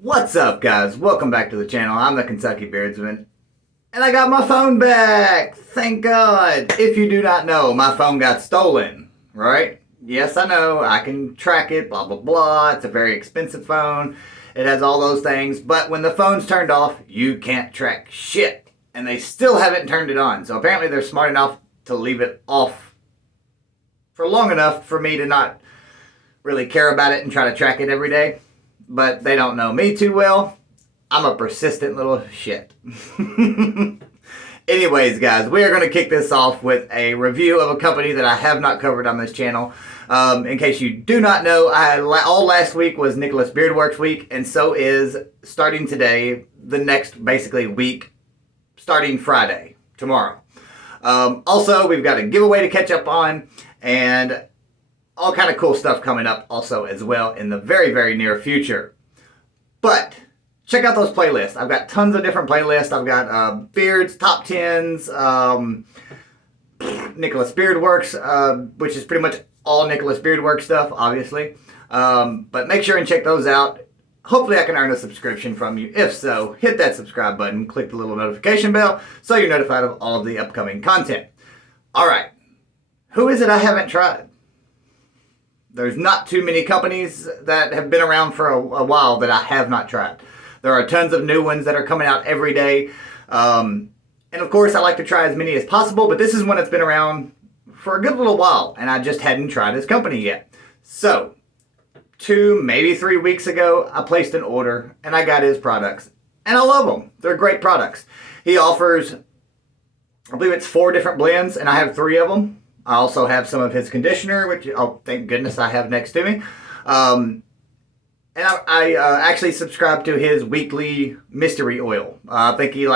What's up, guys? Welcome back to the channel. I'm the Kentucky Beardsman, and I got my phone back! Thank God! If you do not know, my phone got stolen, right? Yes, I know, I can track it, blah, blah, blah. It's a very expensive phone. It has all those things, but when the phone's turned off, you can't track shit. And they still haven't turned it on. So apparently they're smart enough to leave it off for long enough for me to not really care about it and try to track it every day. But they don't know me too well. I'm a persistent little shit. Anyways, guys, we are going to kick this off with a review of a company that I have not covered on this channel. In case you do not know, all last week was Nicholas Beardworks week, and so is, starting today, the next, basically, week, starting Friday, tomorrow. Also, we've got a giveaway to catch up on, and all kind of cool stuff coming up also as well in the very, very near future. But check out those playlists. I've got tons of different playlists. I've got Beards, Top 10s, Nicholas Beardworks, which is pretty much all Nicholas Beardworks stuff, obviously. But make sure and check those out. Hopefully I can earn a subscription from you. If so, hit that subscribe button, click the little notification bell so you're notified of all of the upcoming content. Alright, who is it I haven't tried? There's not too many companies that have been around for a while that I have not tried. There are tons of new ones that are coming out every day. And of course, I like to try as many as possible, but this is one that's been around for a good little while, and I just hadn't tried his company yet. So, 2, maybe 3 weeks ago, I placed an order, and I got his products. And I love them. They're great products. He offers, I believe it's 4 different blends, and I have 3 of them. I also have some of his conditioner, which, oh, thank goodness I have next to me. And I actually subscribe to his weekly mystery oil. I think he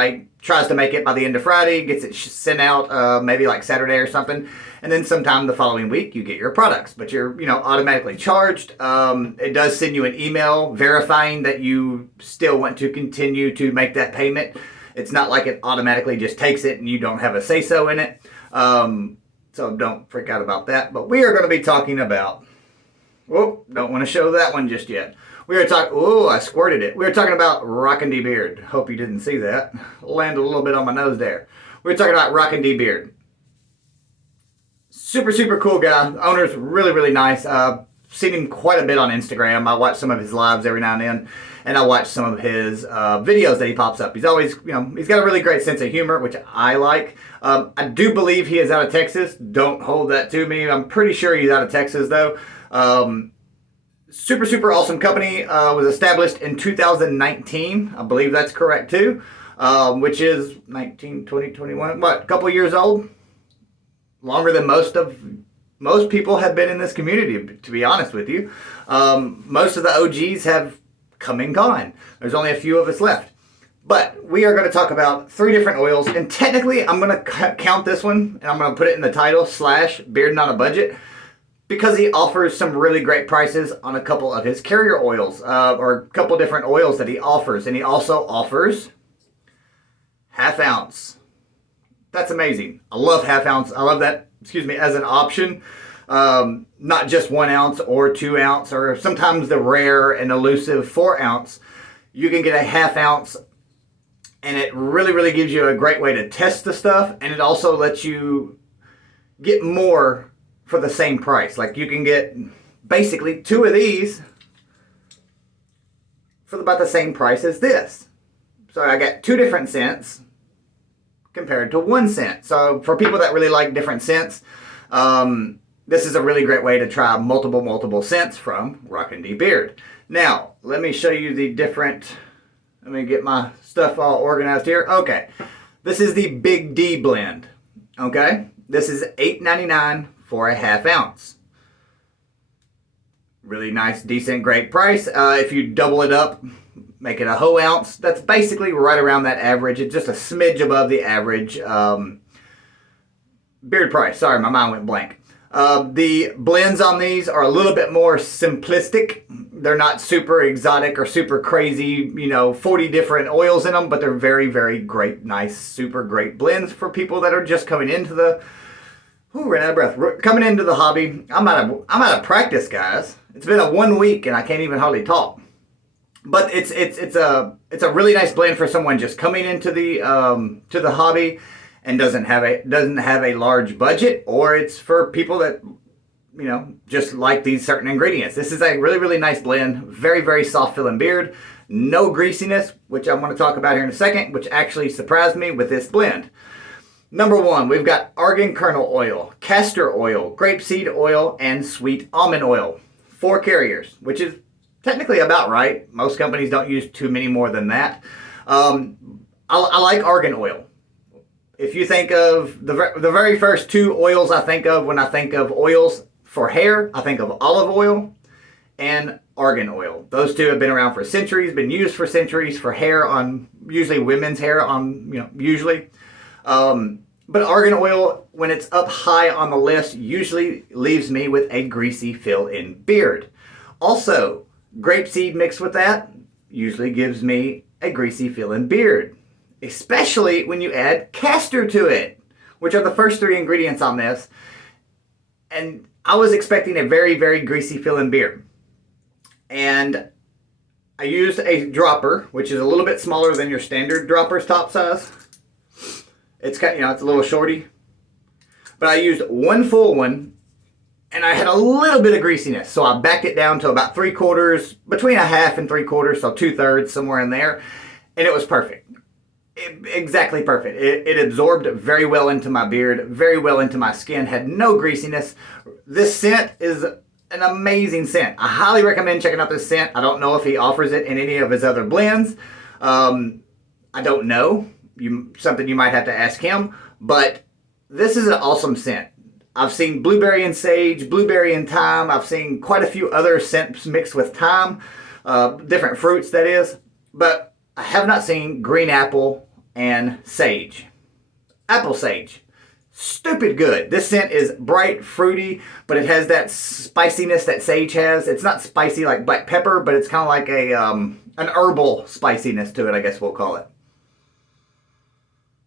tries to make it by the end of Friday, gets it sent out maybe like Saturday or something, and then sometime the following week you get your products. But you're automatically charged. It does send you an email verifying that you still want to continue to make that payment. It's not like it automatically just takes it and you don't have a say-so in it. So don't freak out about that. But we are going to be talking about, whoop, don't want to show that one just yet. We are talking, oh, I squirted it. We are talking about Rockin' D Beard. Hope you didn't see that. Landed a little bit on my nose there. We're talking about Rockin' D Beard. Super, super cool guy. Owner's really, really nice. Seen him quite a bit on Instagram. I watch some of his lives every now and then, and I watch some of his videos that he pops up. He's always, he's got a really great sense of humor, which I like. I do believe he is out of Texas. Don't hold that to me. I'm pretty sure he's out of Texas, though. Super, super awesome company. Was established in 2019. I believe that's correct, too. Which is 19, 20, 21, what, a couple years old? Longer than most people have been in this community, to be honest with you. Most of the OGs have come and gone. There's only a few of us left. But we are going to talk about 3 different oils. And technically, I'm going to count this one, and I'm going to put it in the title, /Bearding on a Budget, because he offers some really great prices on a couple of his carrier oils, or a couple different oils that he offers. And he also offers half ounce. That's amazing. I love half ounce. I love that, as an option. Not just 1 ounce or 2 ounce, or sometimes the rare and elusive 4 ounce. You can get a half ounce, and it really, really gives you a great way to test the stuff, and it also lets you get more for the same price. Like, you can get basically 2 of these for about the same price as this. So I got 2 different scents compared to 1 cent. So for people that really like different scents, this is a really great way to try multiple scents from Rockin' D Beard. Now, let me show you the different, let me get my stuff all organized here. Okay, this is the Big D blend. Okay, this is $8.99 for a half ounce. Really nice, decent, great price. If you double it up, make it a whole ounce, that's basically right around that average. It's just a smidge above the average beard price. Sorry, my mind went blank. The blends on these are a little bit more simplistic. They're not super exotic or super crazy, 40 different oils in them, but they're very, very great, nice, super great blends for people that are just coming into the, ran out of breath, coming into the hobby. I'm out of practice, guys. It's been a 1 week and I can't even hardly talk. But it's a really nice blend for someone just coming into the hobby and doesn't have a large budget, or it's for people that just like these certain ingredients. This is a really, really nice blend. Very, very soft feeling beard. No greasiness, which I'm going to talk about here in a second, which actually surprised me with this blend. Number one, we've got argan kernel oil, castor oil, grapeseed oil, and sweet almond oil. 4 carriers, which is technically about right. Most companies don't use too many more than that. I like argan oil. If you think of the very first 2 oils I think of when I think of oils for hair, I think of olive oil and argan oil. Those 2 have been around for centuries, been used for centuries for hair, on usually women's hair, on usually. But argan oil, when it's up high on the list, usually leaves me with a greasy fill-in beard. Also, grapeseed mixed with that usually gives me a greasy fill-in beard, especially when you add castor to it, which are the first 3 ingredients on this. And I was expecting a very, very greasy fill-in beard. And I used a dropper, which is a little bit smaller than your standard dropper's top size. It's got, it's a little shorty. But I used 1 full one, and I had a little bit of greasiness. So I backed it down to about 3/4, between a half and 3/4, so 2/3, somewhere in there. And it was perfect. Exactly perfect. It absorbed very well into my beard, very well into my skin, had no greasiness. This scent is an amazing scent. I highly recommend checking out this scent. I don't know if he offers it in any of his other blends. I don't know. Something you might have to ask him. But this is an awesome scent. I've seen blueberry and sage, blueberry and thyme. I've seen quite a few other scents mixed with thyme, different fruits that is. But I have not seen green apple and sage. Apple sage. Stupid good. This scent is bright, fruity, but it has that spiciness that sage has. It's not spicy like black pepper, but it's kind of like an herbal spiciness to it, I guess we'll call it.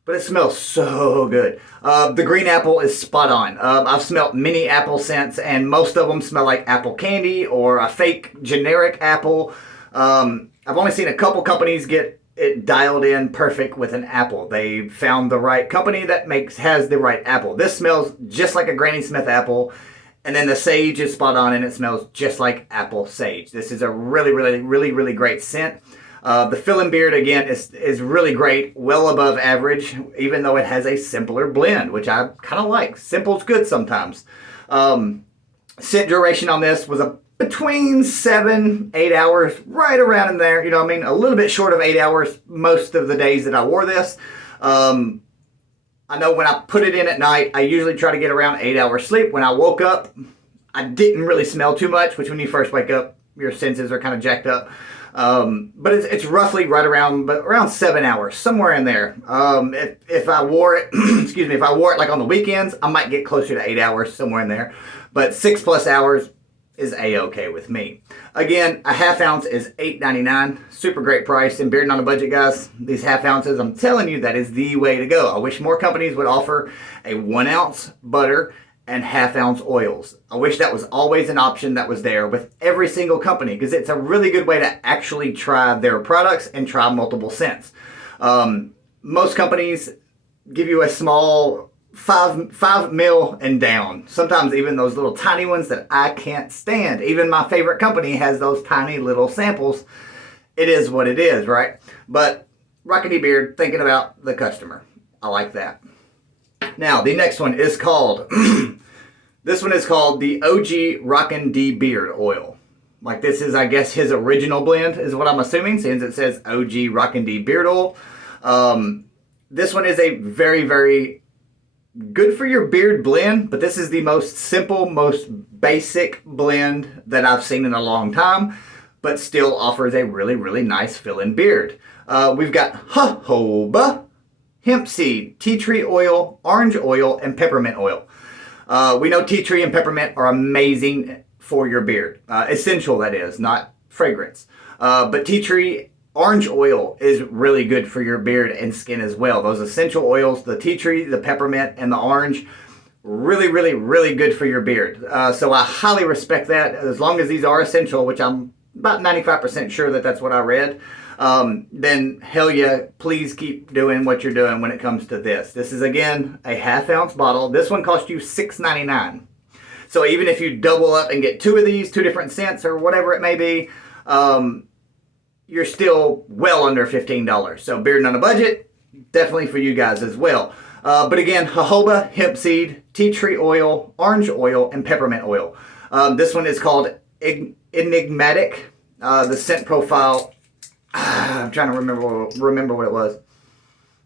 But it smells so good. The green apple is spot on. I've smelled many apple scents, and most of them smell like apple candy or a fake generic apple. I've only seen a couple companies get it dialed in perfect with an apple. They found the right company that has the right apple. This smells just like a Granny Smith apple, and then the sage is spot on, and it smells just like apple sage. This is a really, really, really, really great scent. The fill-in beard, again, is really great, well above average, even though it has a simpler blend, which I kind of like. Simple's good sometimes. Scent duration on this was between 7-8 hours, right around in there. A little bit short of 8 hours most of the days that I wore this. I know when I put it in at night, I usually try to get around 8 hours sleep. When I woke up, I didn't really smell too much, which when you first wake up, your senses are kind of jacked up. But it's roughly right around 7 hours, somewhere in there. If I wore it, excuse me, if I wore it like on the weekends, I might get closer to 8 hours, somewhere in there. But 6+ hours is a-okay with me. Again, a ½ ounce is $8.99. Super great price. And bearding on a budget, guys, these ½ ounces, I'm telling you, that is the way to go. I wish more companies would offer a 1 ounce butter and ½ ounce oils. I wish that was always an option that was there with every single company, because it's a really good way to actually try their products and try multiple scents. Most companies give you a small 5 mil and down. Sometimes even those little tiny ones that I can't stand. Even my favorite company has those tiny little samples. It is what it is, right? But Rockety Beard, thinking about the customer. I like that. Now, the next one is called, this one is called the OG Rockin' D Beard Oil. Like, this is, I guess, his original blend, is what I'm assuming, since it says OG Rockin' D Beard Oil. This one is a very, very good for your beard blend, but this is the most simple, most basic blend that I've seen in a long time, but still offers a really, really nice fill-in beard. We've got jojoba, hemp seed, tea tree oil, orange oil, and peppermint oil. We know tea tree and peppermint are amazing for your beard. Essential, that is, not fragrance. But tea tree orange oil is really good for your beard and skin as well. Those essential oils, the tea tree, the peppermint, and the orange, really, really, really good for your beard. So I highly respect that. As long as these are essential, which I'm about 95% sure that that's what I read, then hell yeah, please keep doing what you're doing when it comes to this. This is, again, a half-ounce bottle. This one cost you $6.99. So even if you double up and get two of these, two different scents or whatever it may be, you're still well under $15. So bearding on a budget, definitely for you guys as well. But again, jojoba, hemp seed, tea tree oil, orange oil, and peppermint oil. This one is called Enigmatic. The scent profile, I'm trying to remember what it was.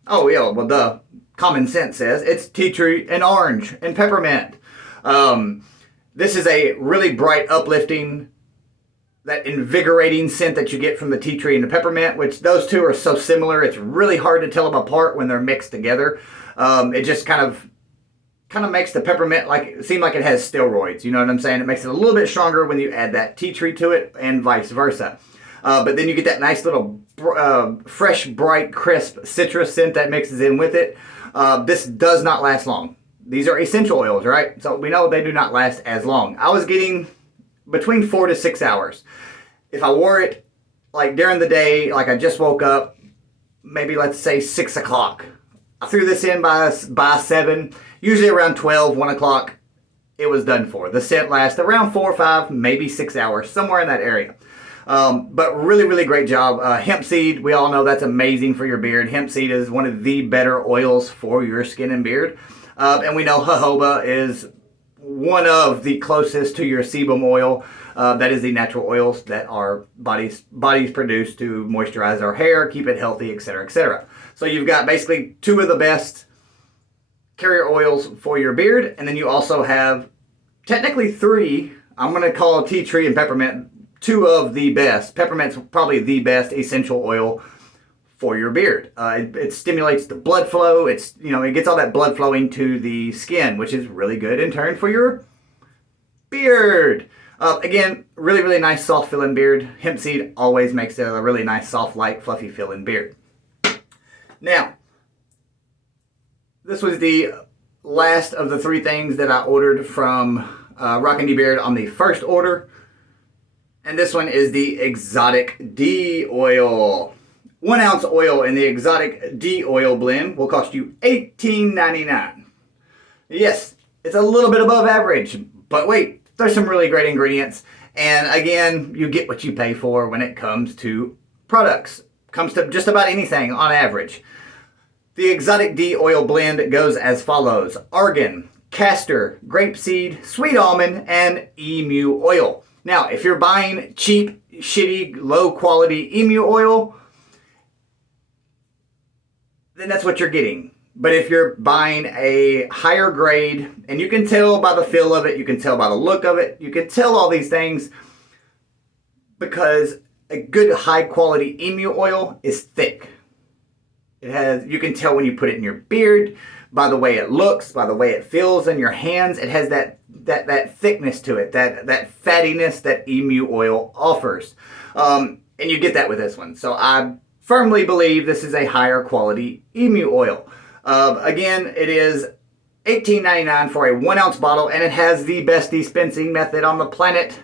Oh yeah, well the common sense says it's tea tree and orange and peppermint. This is a really bright, uplifting, that invigorating scent that you get from the tea tree and the peppermint, which those two are so similar, it's really hard to tell them apart when they're mixed together. It just kind of makes the peppermint seem like it has steroids, you know what I'm saying? It makes it a little bit stronger when you add that tea tree to it, and vice versa. But then you get that nice little fresh, bright, crisp citrus scent that mixes in with it. This does not last long. These are essential oils, right? So we know they do not last as long. I was getting between 4 to 6 hours. If I wore it like during the day, like I just woke up, maybe let's say 6 o'clock. I threw this in by 7, usually around 12, 1 o'clock, it was done for. The scent lasts around 4 or 5, maybe 6 hours, somewhere in that area. But really, really great job. Hemp seed, we all know that's amazing for your beard. Hemp seed is one of the better oils for your skin and beard. And we know jojoba is one of the closest to your sebum oil. That is the natural oils that our bodies produce to moisturize our hair, keep it healthy, etc., etc. So you've got basically two of the best carrier oils for your beard, and then you also have technically 3. I'm going to call tea tree and peppermint 2 of the best. Peppermint's probably the best essential oil for your beard. It stimulates the blood flow. It gets all that blood flowing to the skin, which is really good in turn for your beard. Again, really, really nice soft feeling beard. Hemp seed always makes it a really nice, soft, light, fluffy feeling beard. Now, this was the last of the 3 things that I ordered from Rockin' D Beard on the first order. And this one is the Exotic D Oil. 1 ounce oil in the Exotic D Oil blend will cost you $18.99. Yes, it's a little bit above average, but wait, there's some really great ingredients. And again, you get what you pay for when it comes to products. Comes to just about anything on average. The Exotic D Oil blend goes as follows: argan, castor, grapeseed, sweet almond, and emu oil. Now, if you're buying cheap, shitty, low quality emu oil, then that's what you're getting. But if you're buying a higher grade, and you can tell by the feel of it, you can tell by the look of it, you can tell all these things, because a good high quality emu oil is thick. You can tell when you put it in your beard, by the way it looks, by the way it feels in your hands. It has that thickness to it, that fattiness that emu oil offers. And you get that with this one. So I firmly believe this is a higher quality emu oil. Again, it is $18.99 for a 1 ounce bottle, and it has the best dispensing method on the planet.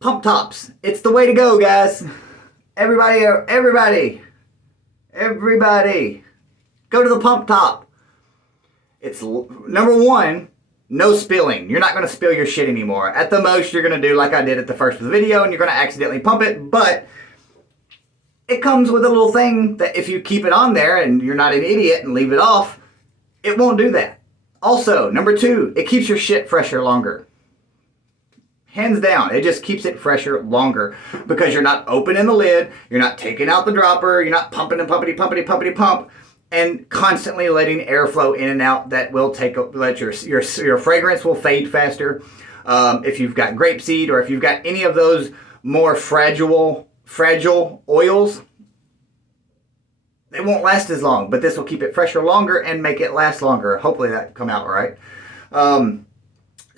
Pump tops. It's the way to go, guys. Everybody, go to the pump top. It's number 1, no spilling. You're not going to spill your shit anymore. At the most, you're going to do like I did at the first of the video, and you're going to accidentally pump it, but it comes with a little thing that if you keep it on there and you're not an idiot and leave it off, it won't do that. Also, number 2, it keeps your shit fresher longer. Hands down, it just keeps it fresher longer because you're not opening the lid, you're not taking out the dropper, you're not pumping and pumpity pump, and constantly letting airflow in and out. That will let your fragrance will fade faster. If you've got grapeseed or if you've got any of those more fragile oils, they won't last as long, but this will keep it fresher longer and make it last longer. Hopefully that come out right.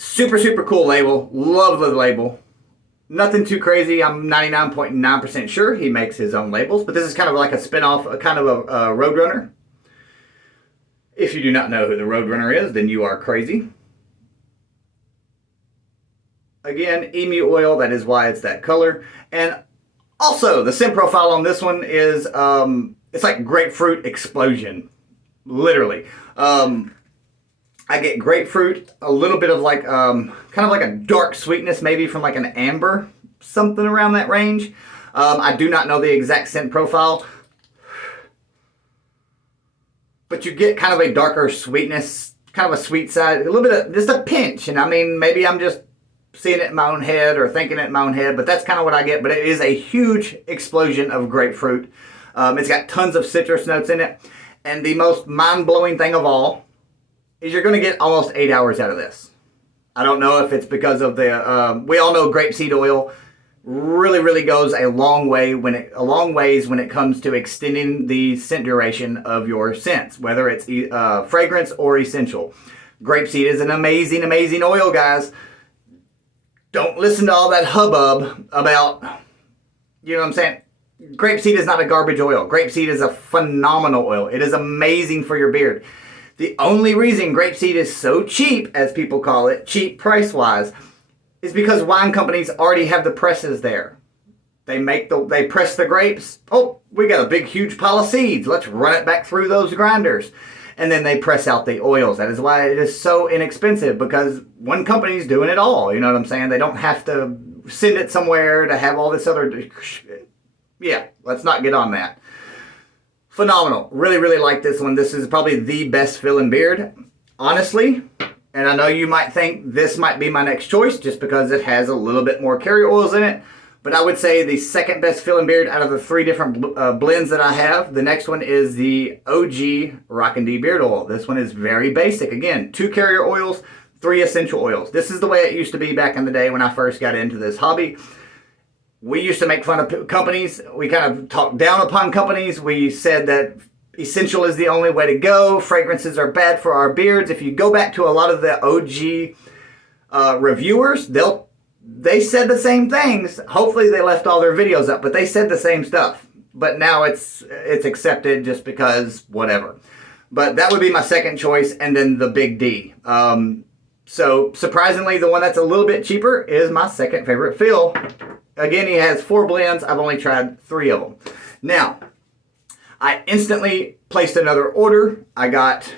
Super, super cool label. Love the label. Nothing too crazy. I'm 99.9% sure he makes his own labels, but this is kind of like a spin-off, kind of a Roadrunner. If you do not know who the Roadrunner is, then you are crazy. Again, Emu Oil, that is why it's that color. And also, the scent profile on this one is, it's like grapefruit explosion. Literally. I get grapefruit, a little bit of like, kind of like a dark sweetness, maybe from like an amber, something around that range. I do not know the exact scent profile, but you get kind of a darker sweetness, kind of a sweet side, a little bit of, just a pinch. And I mean, maybe I'm just seeing it in my own head or thinking it in my own head, but that's kind of what I get. But it is a huge explosion of grapefruit. It's got tons of citrus notes in it. And the most mind-blowing thing of all is you're going to get almost 8 hours out of this. I don't know if it's because of the, we all know grapeseed oil really goes a long ways when it comes to extending the scent duration of your scents, whether it's fragrance or essential. Grapeseed is an amazing oil, guys. Don't listen to all that hubbub about, you know what I'm saying? Grapeseed is not a garbage oil. Grapeseed is a phenomenal oil. It is amazing for your beard. The only reason grapeseed is so cheap, as people call it, cheap price-wise, is because wine companies already have the presses there. They press the grapes. Oh, we got a big, huge pile of seeds. Let's run it back through those grinders. And then they press out the oils. That is why it is so inexpensive, because one company's doing it all. You know what I'm saying? They don't have to send it somewhere to have all this other... Yeah, let's not get on that. Phenomenal. Really like this one. This is probably the best fill-in beard, honestly. And I know you might think this might be my next choice just because it has a little bit more carrier oils in it. But I would say the second best fill-in beard out of the 3 different blends that I have. The next one is the OG Rockin' D Beard Oil. This one is very basic. Again, 2 carrier oils, 3 essential oils. This is the way it used to be back in the day when I first got into this hobby. We used to make fun of companies. We kind of talked down upon companies. We said that essential is the only way to go. Fragrances are bad for our beards. If you go back to a lot of the OG reviewers, they said the same things. Hopefully they left all their videos up, but they said the same stuff. But now it's accepted just because whatever. But that would be my second choice, and then the Big D. So surprisingly, the one that's a little bit cheaper is my second favorite fill. Again, he has 4 blends. I've only tried 3 of them. Now, I instantly placed another order. I got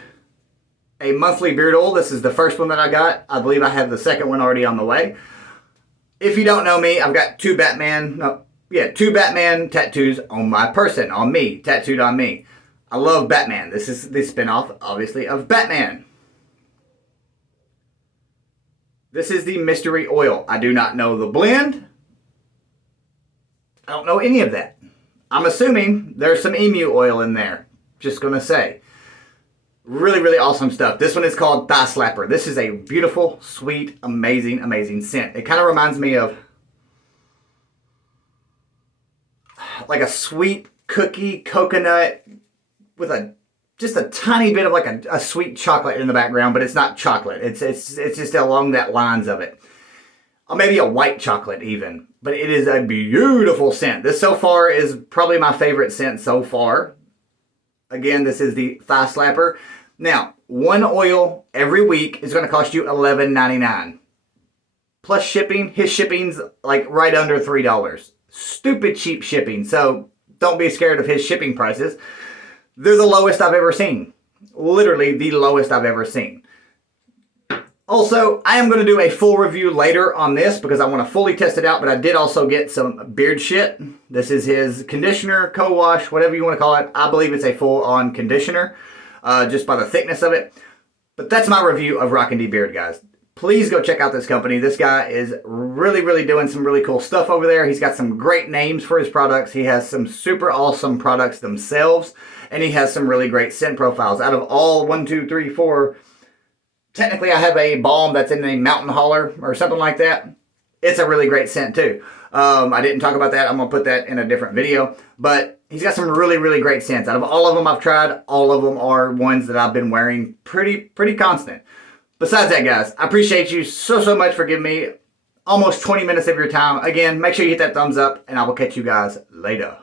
a monthly beard oil. This is the first one that I got. I believe I have the second one already on the way. If you don't know me, I've got 2 Batman tattoos on my person, on me, tattooed on me. I love Batman. This is the spinoff, obviously, of Batman. This is the mystery oil. I do not know the blend. I don't know any of that. I'm assuming there's some emu oil in there. Just gonna say. Really awesome stuff. This one is called Thigh Slapper. This is a beautiful, sweet, amazing scent. It kind of reminds me of like a sweet cookie coconut with just a tiny bit of like a sweet chocolate in the background, but it's not chocolate. It's just along that lines of it. Or maybe a white chocolate even. But it is a beautiful scent. This so far is probably my favorite scent so far. Again, this is the Thigh Slapper. Now, 1 oil every week is going to cost you $11.99. Plus shipping. His shipping's like right under $3. Stupid cheap shipping. So don't be scared of his shipping prices. They're the lowest I've ever seen. Literally the lowest I've ever seen. Also, I am going to do a full review later on this because I want to fully test it out, but I did also get some beard shit. This is his conditioner, co-wash, whatever you want to call it. I believe it's a full-on conditioner, just by the thickness of it. But that's my review of Rockin' D Beard, guys. Please go check out this company. This guy is really doing some really cool stuff over there. He's got some great names for his products. He has some super awesome products themselves, and he has some really great scent profiles. Out of all 1, 2, 3, 4... Technically, I have a balm that's in a mountain holler or something like that. It's a really great scent too. I didn't talk about that. I'm going to put that in a different video. But he's got some really great scents. Out of all of them I've tried, all of them are ones that I've been wearing pretty constant. Besides that, guys, I appreciate you so much for giving me almost 20 minutes of your time. Again, make sure you hit that thumbs up, and I will catch you guys later.